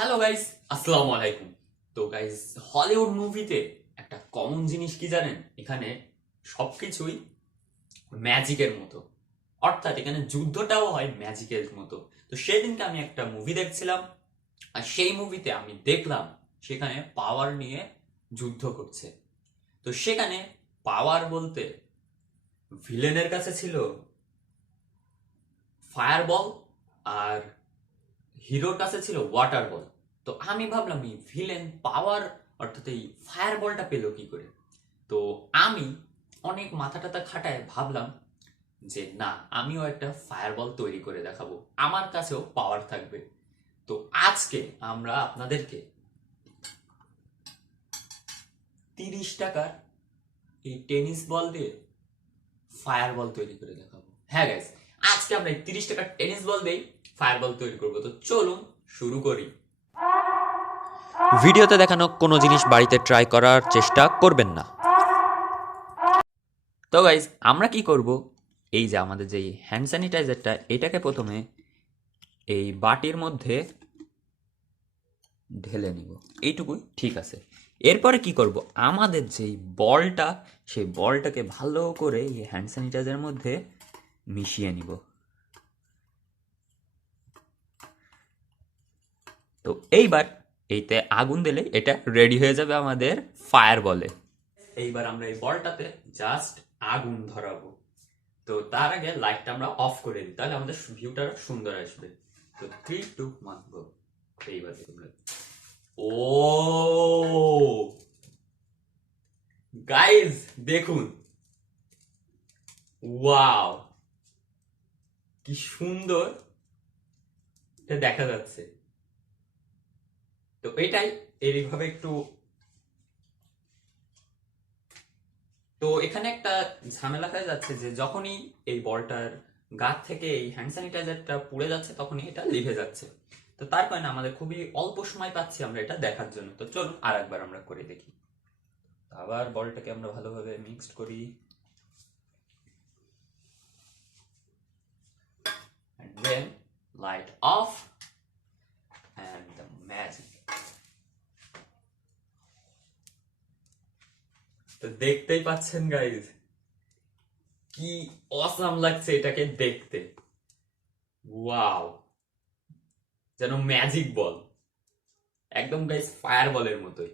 Hello guys, আসসালামু আলাইকুম। তো গাইস, হলিউড মুভিতে একটা কমন জিনিস কি জানেন? এখানে সবকিছুই ম্যাজিকের মতো। অর্থাৎ এখানে যুদ্ধটাও হয় ম্যাজিকের মতো। তো সেদিনকে আমি একটা মুভি দেখছিলাম, আর সেই মুভিতে আমি দেখলাম সেখানে পাওয়ার নিয়ে যুদ্ধ করছে। তো সেখানে পাওয়ার বলতে ভিলেনের কাছে ছিল ফায়ার বল, আর হিরোর কাছে ছিল ওয়াটার বল। তো আমি ভাবলাম এই ভিলেন পাওয়ার অর্থাৎ এই ফায়ার বলটা পেলো কি করে। তো আমি অনেক মাথা টাথা খাটায় ভাবলাম যে না, আমিও একটা ফায়ার বল তৈরি করে দেখাবো, আমার কাছেও পাওয়ার থাকবে। তো আজকে আমরা আপনাদেরকে 30 টাকার এই টেনিস বল দিয়ে ফায়ার বল তৈরি করে দেখাবো। হ্যাঁ গাইস, আজকে আমরা এই 30 টাকার টেনিস বল দিয়ে ফায়ার বল তৈরি করবো। তো চলুন শুরু করি। ভিডিওতে দেখানো কোনো জিনিস বাড়িতে ট্রাই করার চেষ্টা করবেন না। তো গাইজ, আমরা কি করব, এই যে আমাদের যে হ্যান্ড স্যানিটাইজারটা, এটাকে প্রথমে এই বাটির মধ্যে ঢেলে নিব। এইটুকুই ঠিক আছে। এরপরে কি করব, আমাদের যেই বলটা, সেই বলটাকে ভালো করে এই হ্যান্ড স্যানিটাইজারের মধ্যে মিশিয়ে নিব। তো এইবার এইতে আগুন দিলে এটা রেডি হয়ে যাবে আমাদের ফায়ার বলে। এইবার আমরা এই বলটাতে জাস্ট আগুন ধরাবো। তো তার আগে লাইটটা আমরা অফ করে দিই, তাহলে আমাদের ভিউটা সুন্দর আসবে। তো 3, 2, 1 গো। এইবার তোমরা, ও গাইজ দেখুন, ওয়াও কি সুন্দর এটা দেখা যাচ্ছে। তো এটাই এইভাবে একটু। তো এখানে একটা ঝামেলা হয়ে যাচ্ছে যে যখনই এই বলটার গা থেকে এই হ্যান্ড স্যানিটাইজারটা পুড়ে যাচ্ছে, তখনই এটা লিভে যাচ্ছে। তো তার কারণে আমাদের খুবই অল্প সময় পাচ্ছি আমরা এটা দেখার জন্য। তো চলুন আর একবার আমরা করে দেখি। আবার বলটাকে আমরা ভালোভাবে মিক্সড করি, and then light off and the magic. তো দেখতেই পাচ্ছেন গাইজ, কি অসাম লাগছে এটাকে দেখতে। ওয়াও, যেন ম্যাজিক বল, একদম গাইজ ফায়ার বলের মতোই।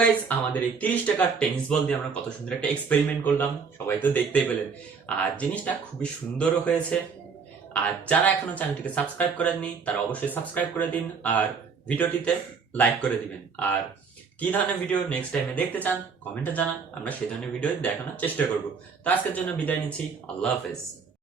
গাইজ আমাদের এই 30 টাকার টেনিস বল দিয়ে আমরা কত সুন্দর একটা এক্সপেরিমেন্ট করলাম, সবাই তো দেখতেই পেলেন। আর জিনিসটা খুবই সুন্দরও হয়েছে। আর যারা এখনো চ্যানেলটিকে সাবস্ক্রাইব করেননি তারা অবশ্যই সাবস্ক্রাইব করে দিন আর ভিডিওটিতে লাইক করে দিবেন। আর কি ধরনের ভিডিও নেক্সট টাইমে দেখতে চান কমেন্টে জানান, আমরা সেই ধরনের ভিডিও দেখানোর চেষ্টা করব। তো আজকের জন্য বিদায় নিচ্ছি, আল্লাহ হাফেজ।